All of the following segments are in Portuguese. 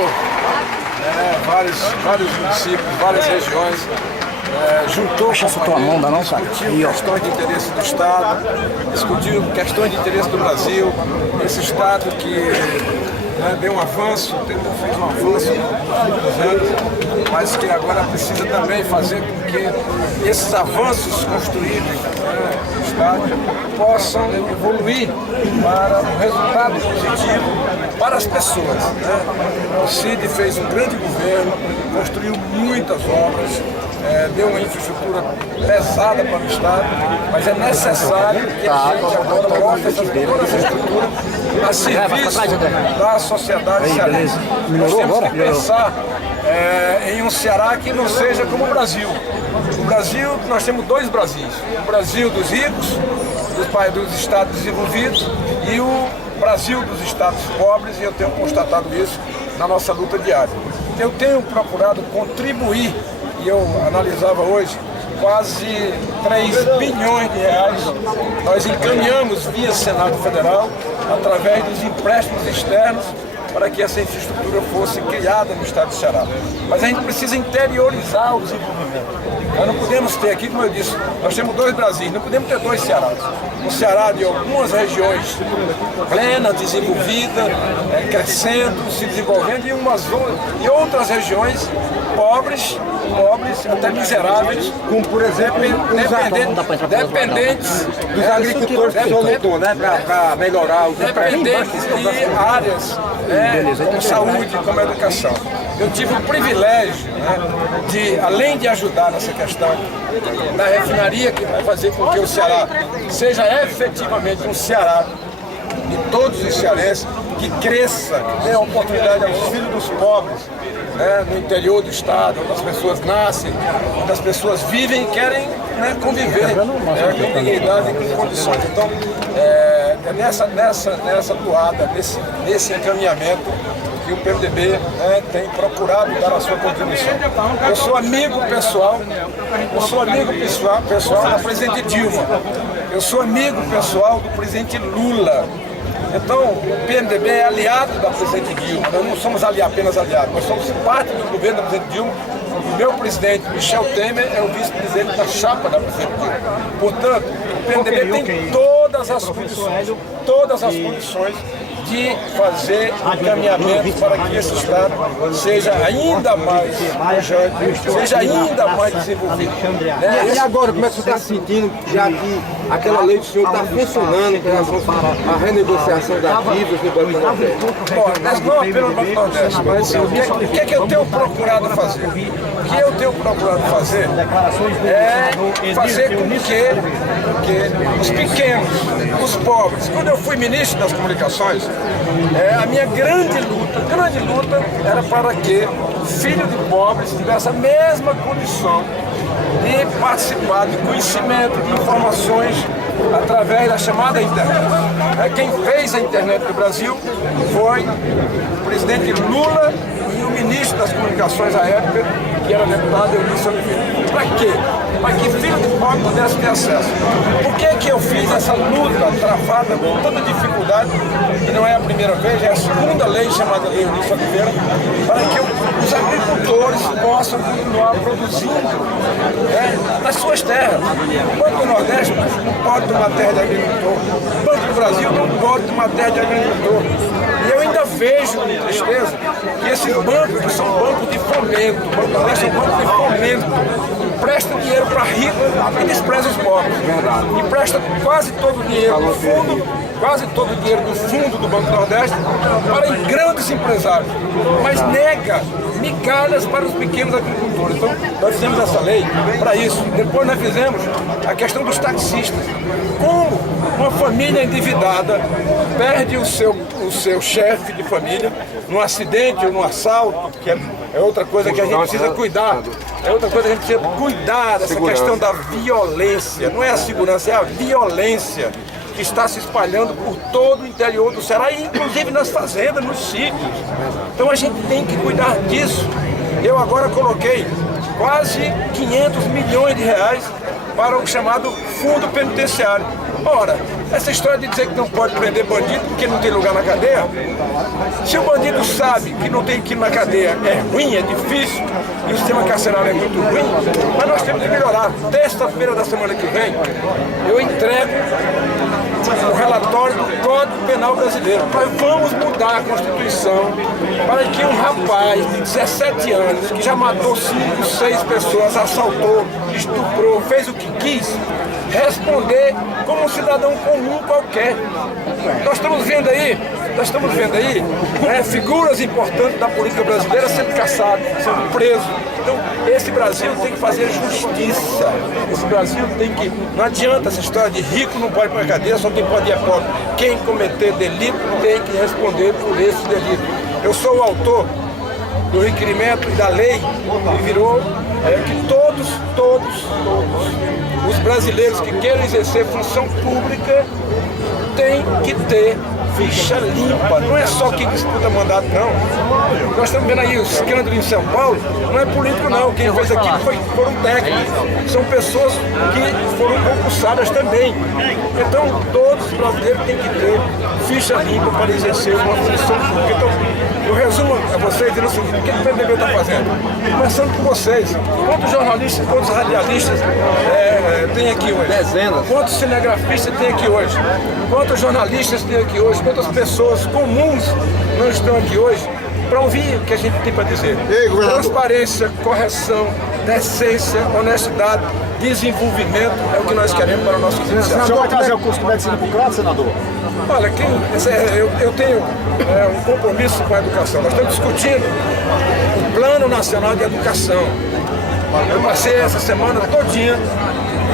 juntou vários municípios, várias regiões, juntou discutiu questões de interesse do Estado, discutiu questões de interesse do Brasil, esse Estado que deu um avanço, fez um avanço nos últimos anos, mas que agora precisa também fazer com que esses avanços construídos no Estado possam evoluir para um resultado positivo para as pessoas. O Cid fez um grande governo, construiu muitas obras, deu uma infraestrutura pesada para o Estado, mas é necessário que a gente agora coloque toda essa estrutura a serviço da sociedade cearense. Nós temos que pensar em um Ceará que não seja como o Brasil. No Brasil, nós temos dois Brasis: o Brasil dos ricos, dos estados desenvolvidos, e o Brasil dos estados pobres, e eu tenho constatado isso na nossa luta diária. Eu tenho procurado contribuir, e eu analisava hoje, quase 3 bilhões de reais nós encaminhamos via Senado Federal, através dos empréstimos externos, para que essa infraestrutura fosse criada no estado do Ceará. Mas a gente precisa interiorizar o desenvolvimento. Nós não podemos ter aqui, como eu disse, nós temos dois Brasis, não podemos ter dois Cearás. Um Ceará de algumas regiões plena, desenvolvida, crescendo, se desenvolvendo, e outras regiões pobres, até miseráveis, como por exemplo dependentes dos agricultores que são lutou, né, para melhorar os dependentes de áreas como saúde, como educação. Eu tive o privilégio de, além de ajudar nessa questão da refinaria, que vai fazer com que o Ceará seja efetivamente um Ceará de todos os cearenses, que cresça, que dê a oportunidade aos filhos dos pobres, no interior do estado, onde as pessoas nascem, onde as pessoas vivem e querem conviver com dignidade e com condições. Então, é nessa toada, nesse encaminhamento, que o PMDB tem procurado dar a sua contribuição. Eu sou amigo pessoal da presidente Dilma, eu sou amigo pessoal do presidente Lula. Então, o PMDB é aliado da presidente Dilma, nós não somos apenas aliados, nós somos parte do governo da presidente Dilma. O meu presidente, Michel Temer, é o vice-presidente da chapa da presidente Dilma. Portanto, o PMDB tem todas as condições de fazer encaminhamento para que esse Estado seja ainda mais pujante, seja ainda mais desenvolvido. E agora, como é que você está se sentindo, já que aquela lei do senhor está funcionando em relação à renegociação das dívidas no Banco do Nordeste? Bom, mas não apenas no Banco do Nordeste, mas o que é que eu tenho procurado fazer? O que eu tenho procurado fazer é fazer com que os pequenos, os pobres, quando eu fui ministro das Comunicações, a minha grande luta era para que filho de pobres tivesse a mesma condição de participar de conhecimento, de informações através da chamada internet. Quem fez a internet no Brasil foi o presidente Lula e o ministro das Comunicações à época, que era deputado Eunice Oliveira. Para quê? Para que filho de pobre pudesse ter acesso. Por que eu fiz essa luta travada com tanta dificuldade, e não é a primeira vez, é a segunda lei chamada Lei Eunice Oliveira, para que os agricultores possam continuar produzindo nas suas terras. O Banco do Nordeste não pode tomar terra de agricultor, o Banco do Brasil não pode tomar terra de agricultor. E eu ainda vejo com tristeza que esses bancos, que são bancos de fomento, o Banco do Nordeste é um banco de fomento, empresta dinheiro para rico e despreza os pobres. Empresta quase todo o dinheiro do fundo, do Banco do Nordeste para grandes empresários, mas nega migalhas para os pequenos agricultores. Então, nós fizemos essa lei para isso. Depois nós fizemos a questão dos taxistas. Como uma família endividada perde o seu chefe de família num acidente ou num assalto, que é outra coisa que a gente precisa cuidar. É outra coisa que a gente precisa cuidar dessa questão da violência. Não é a segurança, é a violência que está se espalhando por todo o interior do Ceará, inclusive nas fazendas, nos sítios. Então a gente tem que cuidar disso. Eu agora coloquei quase 500 milhões de reais para o chamado Fundo Penitenciário. Ora, essa história de dizer que não pode prender bandido porque não tem lugar na cadeia, se o bandido sabe que não tem que ir na cadeia, é ruim, é difícil, e o sistema carcerário é muito ruim, mas nós temos que melhorar. Terça-feira da semana que vem, eu entrego o relatório do Código Penal Brasileiro. Nós vamos mudar a Constituição para que um rapaz de 17 anos, que já matou 5, 6 pessoas, assaltou, estuprou, fez o que quis, responder como um cidadão comum qualquer. Nós estamos vendo aí figuras importantes da política brasileira sendo caçadas, sendo presos. Então, esse Brasil tem que fazer justiça. Esse Brasil tem que... Não adianta essa história de rico não pode ir para a cadeia, só quem pode ir é pobre. Quem cometer delito tem que responder por esse delito. Eu sou o autor do requerimento e da lei que virou que todos os brasileiros que querem exercer função pública têm que ter ficha limpa. Não é só quem disputa mandato, não. Nós estamos vendo aí o escândalo em São Paulo, não é político, não. Quem fez aquilo foram técnicos. São pessoas que foram concursadas também. Então, todos os brasileiros têm que ter ficha limpa para exercer uma função pública. Então, eu resumo a vocês dizendo o seguinte: o que o PMDB está fazendo? Começando por vocês. Quantos jornalistas, quantos radialistas tem aqui hoje? Dezenas. Quantos cinegrafistas tem aqui hoje? Quantos jornalistas tem aqui hoje? Quantas pessoas comuns não estão aqui hoje para ouvir o que a gente tem para dizer? Transparência, correção, decência, honestidade, desenvolvimento é o que nós queremos para o nosso judiciário. O senhor vai trazer o curso de medicina para o CRAT, senador? Olha, eu tenho um compromisso com a educação. Nós estamos discutindo o Plano Nacional de Educação. Eu passei essa semana todinha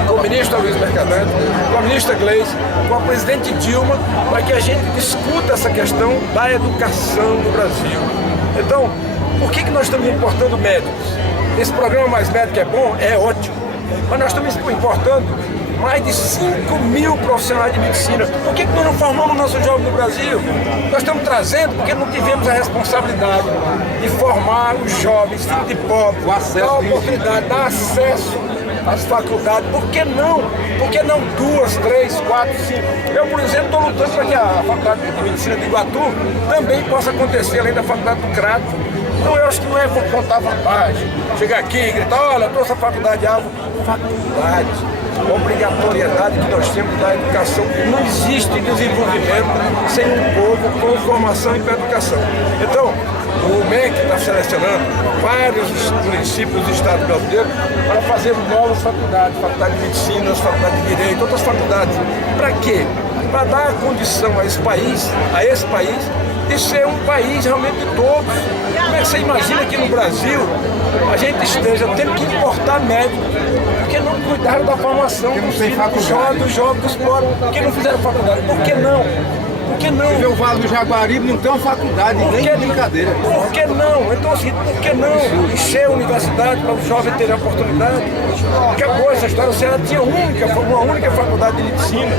com o ministro Luiz Mercadante, com a ministra Gleisi, com a presidente Dilma, para que a gente discuta essa questão da educação no Brasil. Então, por que nós estamos importando médicos? Esse programa Mais Médico é bom? É ótimo. Mas nós estamos importando mais de 5 mil profissionais de medicina. Por que nós não formamos o nosso jovem no Brasil? Nós estamos trazendo porque não tivemos a responsabilidade de formar os jovens, filhos de pobre, dar a oportunidade, dar acesso às faculdades. Por que não? Por que não 2, 3, 4, 5? Eu, por exemplo, estou lutando para que a Faculdade de Medicina de Iguatu também possa acontecer, além da Faculdade do CRAT. Então eu acho que não é contar vantagem, chegar aqui e gritar: olha, trouxe a faculdade algo. Faculdade, obrigatoriedade que nós temos da educação. Não existe desenvolvimento sem um povo com formação e com educação. Então, o MEC está selecionando vários municípios do Estado brasileiro para fazer novas faculdades, faculdade de medicina, faculdade de direito, outras faculdades. Para quê? Para dar a condição a esse país de ser um país realmente de todos. Como é que você imagina que no Brasil a gente esteja tendo que importar médicos porque não cuidaram da formação dos jovens, dos pobres, porque não fizeram faculdade? Por que não? Por que não? O Vale do Jaguaribe não tem uma faculdade, nem brincadeira. Por que não? Então, assim, por que não encher a universidade para os jovens terem a oportunidade? Acabou essa história. O Ceará tinha uma única faculdade de medicina.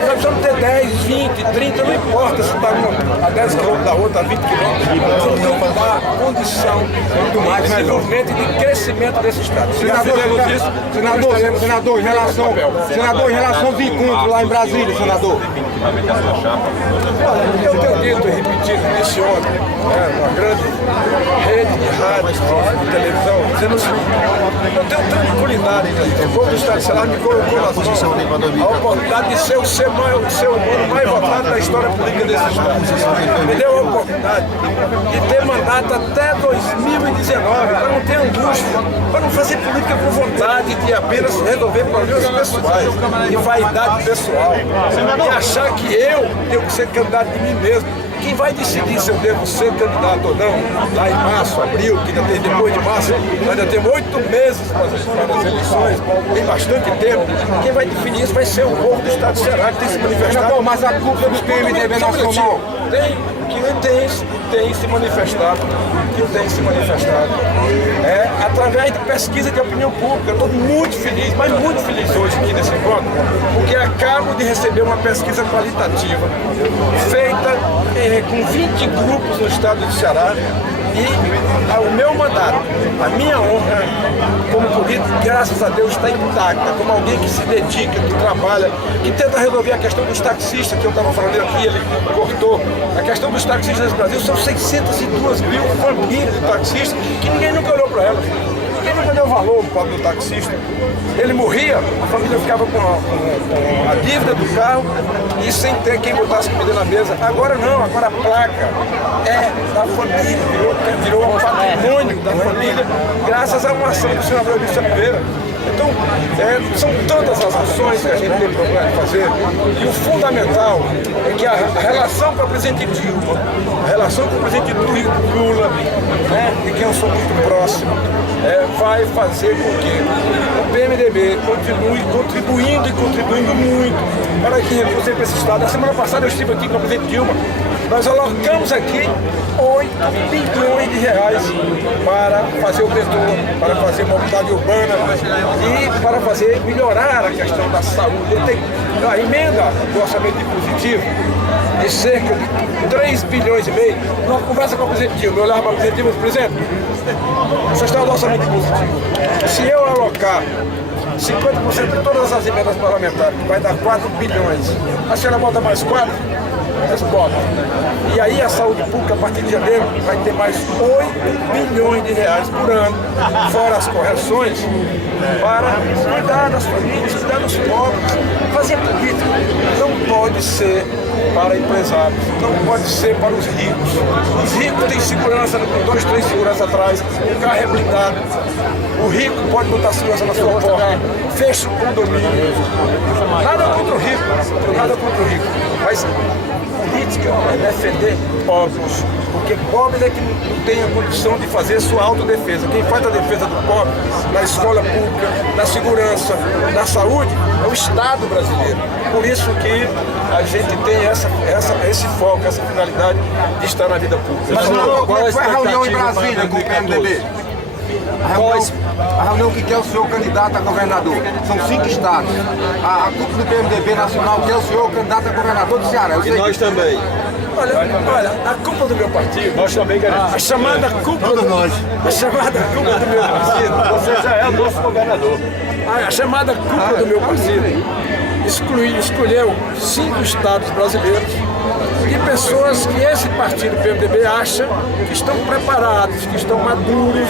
Nós precisamos ter 10, 20, 30, não importa se está a 10 quilômetros da outra, a 20 quilômetros. Nós temos que dar condição de desenvolvimento e de crescimento desse Estado. Senador, em relação aos encontros lá em Brasília, senador. Olha, eu tenho dito e repetido nesse ontem, uma grande rede de rádio, de televisão, dizendo o seguinte: eu tenho tranquilidade, o povo do Estado de Ceará me colocou na mão a oportunidade de ser o ser humano mais votado da história política desse Estado. Me deu a oportunidade de ter mandato até 2019, para não ter angústia, para não fazer política por vontade, de apenas resolver problemas pessoais, de vaidade pessoal, de achar que eu tenho que ser candidato de mim mesmo. Quem vai decidir se eu devo ser candidato ou não, lá em março, abril, que ainda tem depois de março, nós ainda temos 8 meses para as eleições, tem bastante tempo. Quem vai definir isso vai ser o povo do Estado de Ceará, que tem se manifestado. Mas a culpa do PMDB nacional tem se manifestado, através de pesquisa de opinião pública. Eu estou muito feliz, mas muito feliz hoje aqui nesse encontro, porque acabo de receber uma pesquisa qualitativa feita com 20 grupos no estado do Ceará, E o meu mandato, a minha honra como político, graças a Deus, está intacta, como alguém que se dedica, que trabalha, que tenta resolver a questão dos taxistas, que eu estava falando aqui, ele cortou. A questão dos taxistas no Brasil são 602 mil famílias de taxistas que ninguém nunca olhou para elas. Ninguém nunca deu valor ao pobre do taxista. Ele morria, a família ficava com a dívida do carro e sem ter quem botasse comida na mesa. Agora não, agora a placa é da família, virou um patrimônio da família, graças a uma ação do senador Elício Oliveira. Então, são tantas as ações que a gente tem problema de fazer, e o fundamental é que a relação com a presidente Dilma, a relação com o presidente Lula, né, de quem eu sou muito próximo, vai fazer com que o PMDB continue contribuindo e contribuindo muito para que recursos para esse Estado. Na semana passada eu estive aqui com a presidente Dilma, nós alocamos aqui 8 bilhões de reais para fazer o metrô, para fazer mobilidade urbana e para fazer melhorar a questão da saúde. A emenda do orçamento positivo de cerca de 3 bilhões e meio, numa conversa com a presidente Dilma, eu olhava para a presidente Dilma e disse: presidente, você está no orçamento positivo. Se eu alocar 50% de todas as emendas parlamentares, que vai dar 4 bilhões, a senhora bota mais 4? Eles botam. E aí a saúde pública, a partir de janeiro, vai ter mais 8 bilhões de reais por ano, fora as correções, para cuidar das famílias, cuidar dos pobres. Fazer política não pode ser para empresários, não pode ser para os ricos. Os ricos têm segurança, com 2, 3 seguranças atrás, o carro é blindado. O rico pode botar segurança na sua porta, fecha o condomínio. Nada contra o rico, nada contra o rico. Mas política é defender pobres, porque pobres é que não tem a condição de fazer sua autodefesa. Quem faz a defesa do pobre na escola pública, na segurança, na saúde, é o Estado brasileiro. Por isso que a gente tem esse foco, essa finalidade de estar na vida pública. Mas qual foi a reunião em Brasília com o PMDB? A reunião que quer o senhor candidato a governador. São 5 estados. A cúpula do PMDB nacional quer o senhor candidato a governador do Ceará. E nós também. Olha, a cúpula do meu partido, Nós também queremos. a chamada cúpula do meu partido, Você já é o nosso governador. a chamada cúpula do meu partido escolheu 5 estados brasileiros e pessoas que esse partido PMDB acha que estão preparados, que estão maduros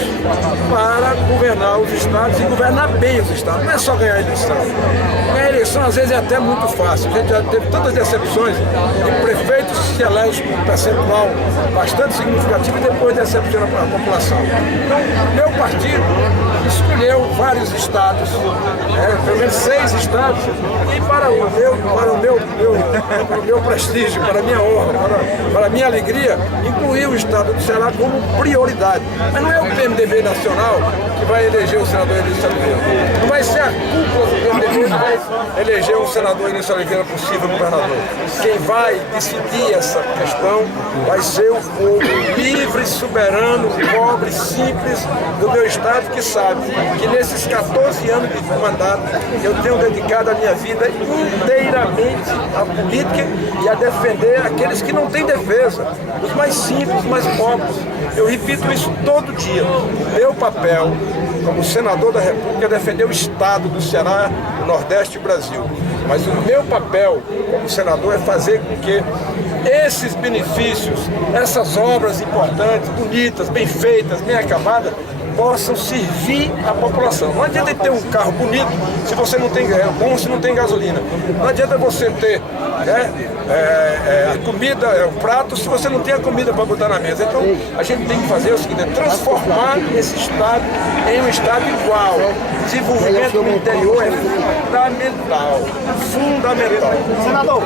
para governar os estados e governar bem os estados. Não é só ganhar a eleição. Ganhar a eleição às vezes é até muito fácil. A gente já teve tantas decepções de prefeitos que se elegem com um percentual bastante significativo e depois decepciona a população. Então, meu partido escolheu vários estados, pelo menos 6 estados, e para o meu prestígio, para a minha honra, para a minha alegria, incluiu o estado do Ceará como prioridade. Mas não é o PMDB nacional que vai eleger o senador Elício Oliveira. Não vai ser a cúpula do PMDB que vai eleger um senador Elício Oliveira possível governador. Quem vai decidir essa questão vai ser o povo livre, soberano, pobre, simples do meu estado, que sabe que nesses 14 anos de mandato eu tenho dedicado a minha vida inteiramente à política e a defender aqueles que não têm defesa, os mais simples, os mais pobres. Eu repito isso todo dia. O meu papel como senador da República é defender o estado do Ceará, o Nordeste e o Brasil. Mas o meu papel como senador é fazer com que esses benefícios, essas obras importantes, bonitas, bem feitas, bem acabadas, possam servir à população. Não adianta ter um carro bonito se você não tem bom, se não tem gasolina. Não adianta você ter a comida, o prato, se você não tem a comida para botar na mesa. Então a gente tem que fazer o seguinte: transformar esse estado em um estado igual. Desenvolvimento no interior é fundamental. Fundamental. Senador,